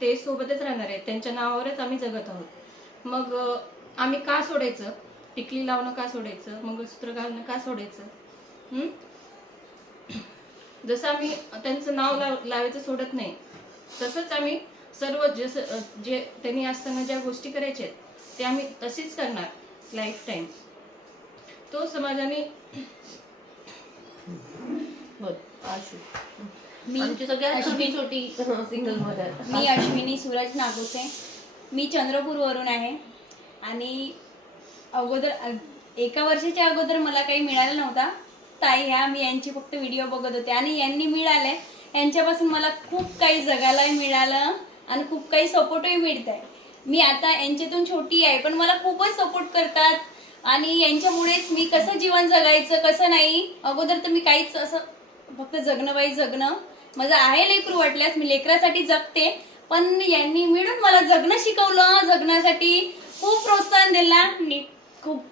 ते सोबतच राहणार आहेत त्यांच्या नावावरच आम्ही जगत आहोत. मग आम्ही का सोडायचं? टिकली लावणं का सोडायचं? मंगळसूत्र घालणं का सोडायचं? जसं आम्ही त्यांचं नाव लाव लावायचं सोडत नाही तसंच आम्ही सर्व जसं जे त्यांनी असताना ज्या गोष्टी करायच्या आहेत ते आम्ही तशीच करणार लाईफ टाईम तो समाजाने बोल आशू मी आमची सगळ्यात छोटी अश्विनी- छोटी सिंगल मदर मी अश्विनी सूरज नागोसे. मी चंद्रपूरवरून आहे. आणि अगोदर अ- एका वर्षाच्या अगोदर मला काही मिळालं नव्हता. ताई ह्या मी यांची फक्त व्हिडिओ बघत होते. आणि यांनी मिळाले यांच्यापासून मला खूप काही जगायला मिळालं आणि खूप काही सपोर्टही मिळत आहे मी आता यांच्यातून छोटी आहे पण मला खूपच सपोर्ट करतात. आणि यांच्यामुळेच मी कसं जीवन जगायचं कसं नाही अगोदर तर मी काहीच असं फक्त जगणं बाई जगणं. माझं आहे लेकरू वाटल्यास मी लेकरासाठी जगते. पण यांनी मिळून मला जगणं शिकवलं. जगण्यासाठी खूप प्रोत्साहन दिला. मी खूप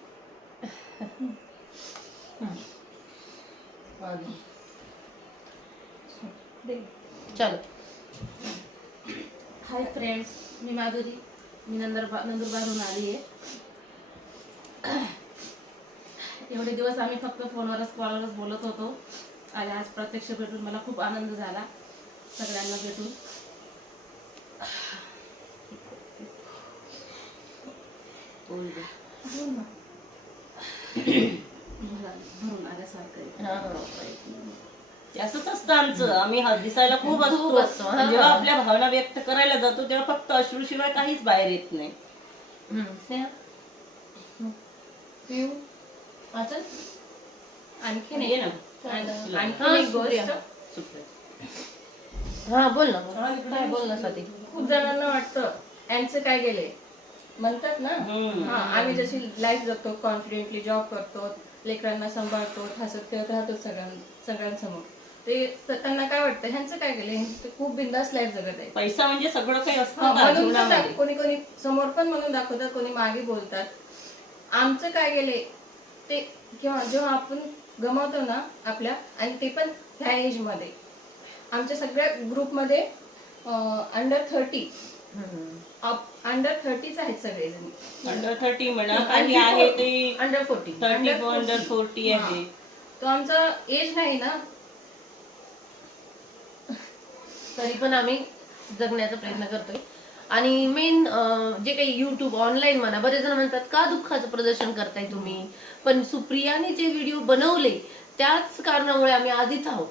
चलो. हाय फ्रेंड्स मी माधुरी. मी नंदर नंदुरबारहून आली आहे एवढे दिवस आम्ही फक्त फोनवरच कॉलवरच बोलत होतो. आणि आज प्रत्यक्ष भेटून मला खूप आनंद झाला सगळ्यांना भेटून. भरून आल्यासारखं असंच असतं आमचं. आम्ही दिसायला खूप असतो. जेव्हा आपल्या भावना व्यक्त करायला जातो तेव्हा फक्त अश्रूशिवाय काहीच बाहेर येत नाही? पिऊ? आणखीन ये ना. आण- आणखीन हा, एक. गोष्ट. हा बोल ना. काय बोल ना स्वाती? खूप जणांना वाटतं यांचं काय गेले? म्हणतात ना. हम्म. हा आम्ही जशी लाईफ जगतो कॉन्फिडेंटली जॉब करतो लेकरांना सांभाळतो हसत खेळत राहतो सगळ्यां सगळ्यांसमोर. ते तर त्यांना काय वाटतं ह्यांचं काय गेलं? ह्यांची खूप बिंदास लाईफ जगत आहे पैसा म्हणजे सगळं काही हा, असतं म्हणून तर जीवनामध्ये. दाख- कोणी कोणी समोर पण म्हणून दाखवतात कोणी मागे बोलतात. आमचं काय गेले? ते किंवा जेव्हा आपण गमावतो ना आपल्या आणि ते पण ह्या एजमध्ये. आमच्या सगळ्या ग्रुपमध्ये अंडर थर्टी अंडर थर्टीच आहेत सगळेजण. अंडर थर्टी म्हणा आहे ते under forty thirty under forty आहे. तो आमचा एज नाही ना. तरी पण आम्ही जगण्याचा प्रयत्न करतोय. आणि मेन जे काही युट्यूब ऑनलाईन म्हणा बरेच जण म्हणतात का दुःखाचं प्रदर्शन करताय तुम्ही? पण सुप्रियाने जे व्हिडिओ बनवले त्याच कारणामुळे आम्ही आधीच आहोत.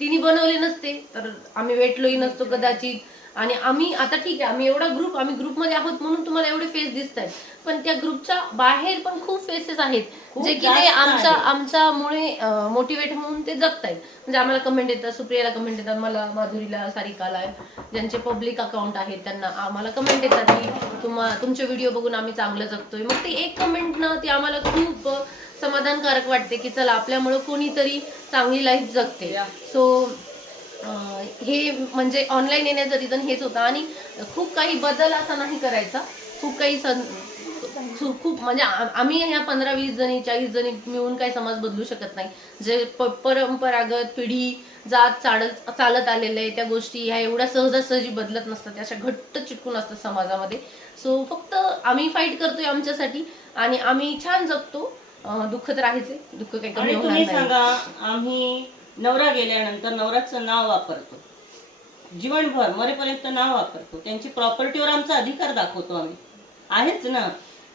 तिने बनवले नसते तर आम्ही भेटलोही नसतो कदाचित. आणि आम्ही आता ठीक आहे आम्ही एवढा ग्रुप आम्ही ग्रुपमध्ये आहोत म्हणून तुम्हाला एवढे फेस दिसत आहेत पण त्या ग्रुपच्या बाहेर पण खूप फेसेस आहेत जे की ते आमच्या. आमच्यामुळे मोटिवेट होऊन ते जगतायत. म्हणजे आम्हाला कमेंट येतात सुप्रियाला कमेंट येतात मला माधुरीला सारिकाला ज्यांचे पब्लिक अकाउंट आहेत त्यांना आम्हाला कमेंट येतात की तुम्हा तुमचे व्हिडिओ बघून आम्ही चांगलं जगतोय. मग ते एक कमेंट ना ती आम्हाला खूप समाधानकारक वाटते की चला आपल्यामुळं कोणीतरी चांगली लाईफ जगते. सो हे म्हणजे ऑनलाईन येण्याचं रिझन हेच होतं. आणि खूप काही बदल असा नाही करायचा. खूप काही सं खूप म्हणजे आम्ही ह्या पंधरा वीस जणी चाळीस जणी मिळून काही समाज बदलू शकत नाही. जे प- परंपरागत पिढी जात चालत चालत आलेले आहे त्या गोष्टी ह्या एवढ्या सहजासहजी बदलत नसतात. त्या अशा घट्ट चिटकून असतात समाजामध्ये. सो फक्त आम्ही फाईट करतोय आमच्यासाठी आणि आम्ही छान जगतो. दुःख तर आहेच आहे. दुःख काही कमी सांगा आम्ही नवरा गेल्यानंतर नवऱ्याचं नाव वापरतो. जीवनभर मरेपर्यंत नाव वापरतो. त्यांची प्रॉपर्टीवर आमचा अधिकार दाखवतो आम्ही. आहेच ना?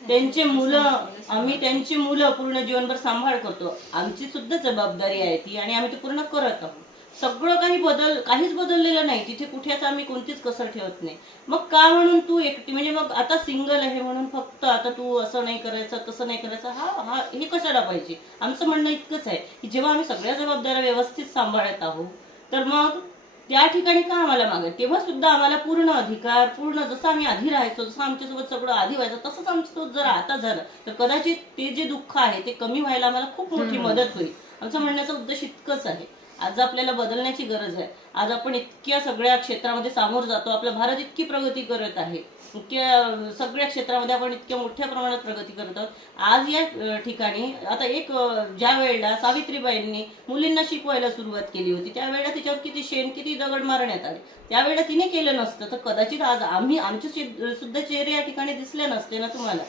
त्यांचे मुलं आम्ही त्यांची मुलं पूर्ण जीवनभर सांभाळ करतो. आमची सुद्धा जबाबदारी आहे ती आणि आम्ही ती पूर्ण करत आहोत. सगळं काही बदल काहीच बदललेलं नाही. तिथे कुठेच आम्ही कोणतीच कसर ठेवत नाही. मग का म्हणून तू एकटी म्हणजे मग आता सिंगल आहे म्हणून फक्त आता तू असं नाही करायचं तसं नाही करायचं हा हा हे कशाला पाहिजे? आमचं म्हणणं इतकंच आहे की जेव्हा आम्ही सगळ्या जबाबदाऱ्या व्यवस्थित सांभाळत आहोत तर मग त्या ठिकाणी का आम्हाला मागे तेव्हा सुद्धा आम्हाला पूर्ण अधिकार पूर्ण जसं आम्ही आधी राहायचो जसं आमच्यासोबत सगळं आधी व्हायचं तसंच आमचं जर आता झालं तर कदाचित ते जे दुःख आहे ते कमी व्हायला आम्हाला खूप मोठी मदत होईल. आमचं म्हणण्याचा उद्देश इतकंच आहे. आज आपल्याला बदलण्याची गरज आहे. आज आपण इतक्या सगळ्या क्षेत्रामध्ये सामोर जातो. आपला भारत इतकी प्रगती करत आहे. इतक्या सगळ्या क्षेत्रामध्ये आपण इतक्या मोठ्या प्रमाणात प्रगती करत आहोत. आज या ठिकाणी आता एक ज्या वेळेला सावित्रीबाईंनी मुलींना शिकवायला सुरुवात केली होती त्यावेळेला तिच्यावर किती शेण किती दगड मारण्यात आले. त्यावेळेला तिने केलं नसतं. तर कदाचित आज आम्ही आमचे सुद्धा चेहरे या ठिकाणी दिसले नसते ना तुम्हाला?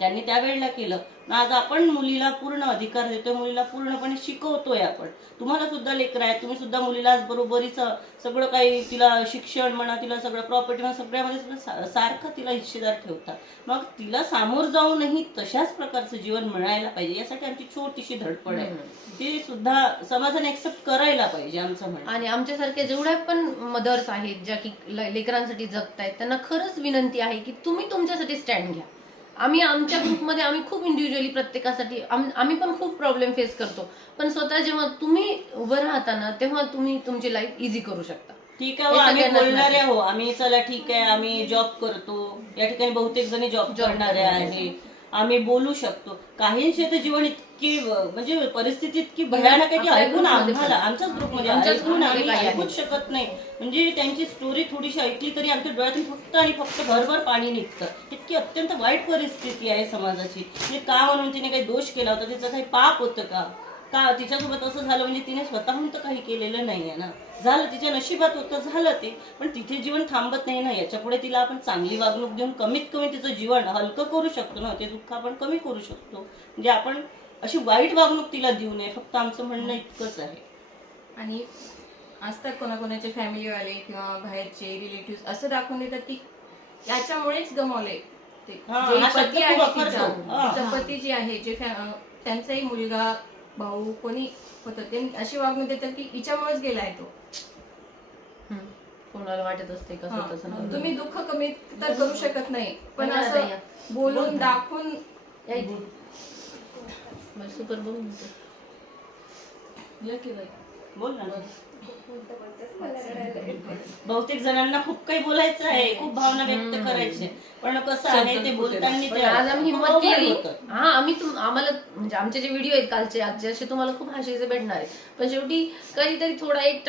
त्यांनी त्यावेळेला केलं. ना आज आपण मुलीला पूर्ण अधिकार देतोय मुलीला पूर्णपणे शिकवतोय आपण. तुम्हाला सुद्धा लेकर आहे तुम्ही सुद्धा मुलीला आज बरोबरीच सगळं काही तिला शिक्षण म्हणा तिला सगळं प्रॉपर्टी म्हणा सगळ्यामध्ये सारखं तिला हिस्सेदार ठेवता मग तिला सामोर जाऊनही तशाच प्रकारचं जीवन मिळायला पाहिजे यासाठी आमची छोटीशी धडपड आहे. ते सुद्धा समाजाने एक्सेप्ट करायला पाहिजे आमचं म्हणणं. आणि आमच्यासारख्या जेवढ्या पण मदर्स आहेत ज्या की लेकरांसाठी जगतायत त्यांना खरंच विनंती आहे की तुम्ही तुमच्यासाठी स्टँड घ्या. आम्ही आमच्या ग्रुपमध्ये आम्ही खूप इंडिव्हिज्युअली प्रत्येकासाठी आम- आम्ही पण खूप प्रॉब्लेम फेस करतो. पण स्वतः जेव्हा तुम्ही उभं राहता ना तेव्हा तुम्ही तुमची लाईफ इझी करू शकता. ठीक आहे हो, आम्ही बोलणारे. हो आम्ही चला ठीक आहे आम्ही जॉब करतो. या ठिकाणी बहुतेक जणी जॉब करणारे. आहे आम्ही बोलू शकतो. काहींचे तर जीवन इतकी म्हणजे परिस्थिती इतकी भयानक आहे की ऐकून आम्हाला आमच्याच ग्रुपमध्ये ऐकून आम्ही ऐकूच. शकत नाही. म्हणजे त्यांची स्टोरी थोडीशी ऐकली तरी आमच्या डोळ्यातून फक्त आणि फक्त भरभर पाणी निघतं. इतकी अत्यंत वाईट परिस्थिती आहे समाजाची. म्हणजे का म्हणून तिने काही दोष केला होता तिचं काही पाप होतं का? का तिच्यासोबत असं झालं? म्हणजे तिने स्वतःहून तर काही केलेलं नाहीये ना. झालं तिच्या नशिबात होतं झालं ते. पण तिथे जीवन थांबत नाही ना. याच्यापुढे तिला आपण चांगली वागणूक देऊन कमीत कमी तिचं जीवन हलकं करू शकतो ना. ते दुःख आपण कमी करू शकतो. म्हणजे आपण अशी वाईट वागणूक तिला देऊ नये. फक्त आमचं म्हणणं इतकंच आहे. आणि असतात कोणाकोणाचे फॅमिलीवाले किंवा बाहेरचे रिलेटिव्ह असं दाखवून देतात की याच्यामुळेच गमावले. ते जे पती आहे. तिचा पती जे आहे जे त्यांचाही मुलगा भाऊ कोणी होतं ते अशी वागणूक देतात की हिच्यामुळेच गेलाय तो हम्म. कोणाला वाटत असते का. स्वतःचं नवरा. तुम्ही दुःख कमी तर करू शकत नाही पण असं नाही. बोलून दाखवून बरं, सुपर बोलून होते. बोल ना. बहुतेक जणांना खूप काही बोलायचं आहे खूप भावना व्यक्त करायचे. पण कसं आहे ते बोलताना पण ते आज आम्ही हिंमत अवघड केली. हा आम्ही तुम आम्हाला म्हणजे आमचे जे व्हिडिओ आहेत कालचे आजचे असे तुम्हाला खूप हसायचे भेटणार आहेत. पण शेवटी कधीतरी थोडा एक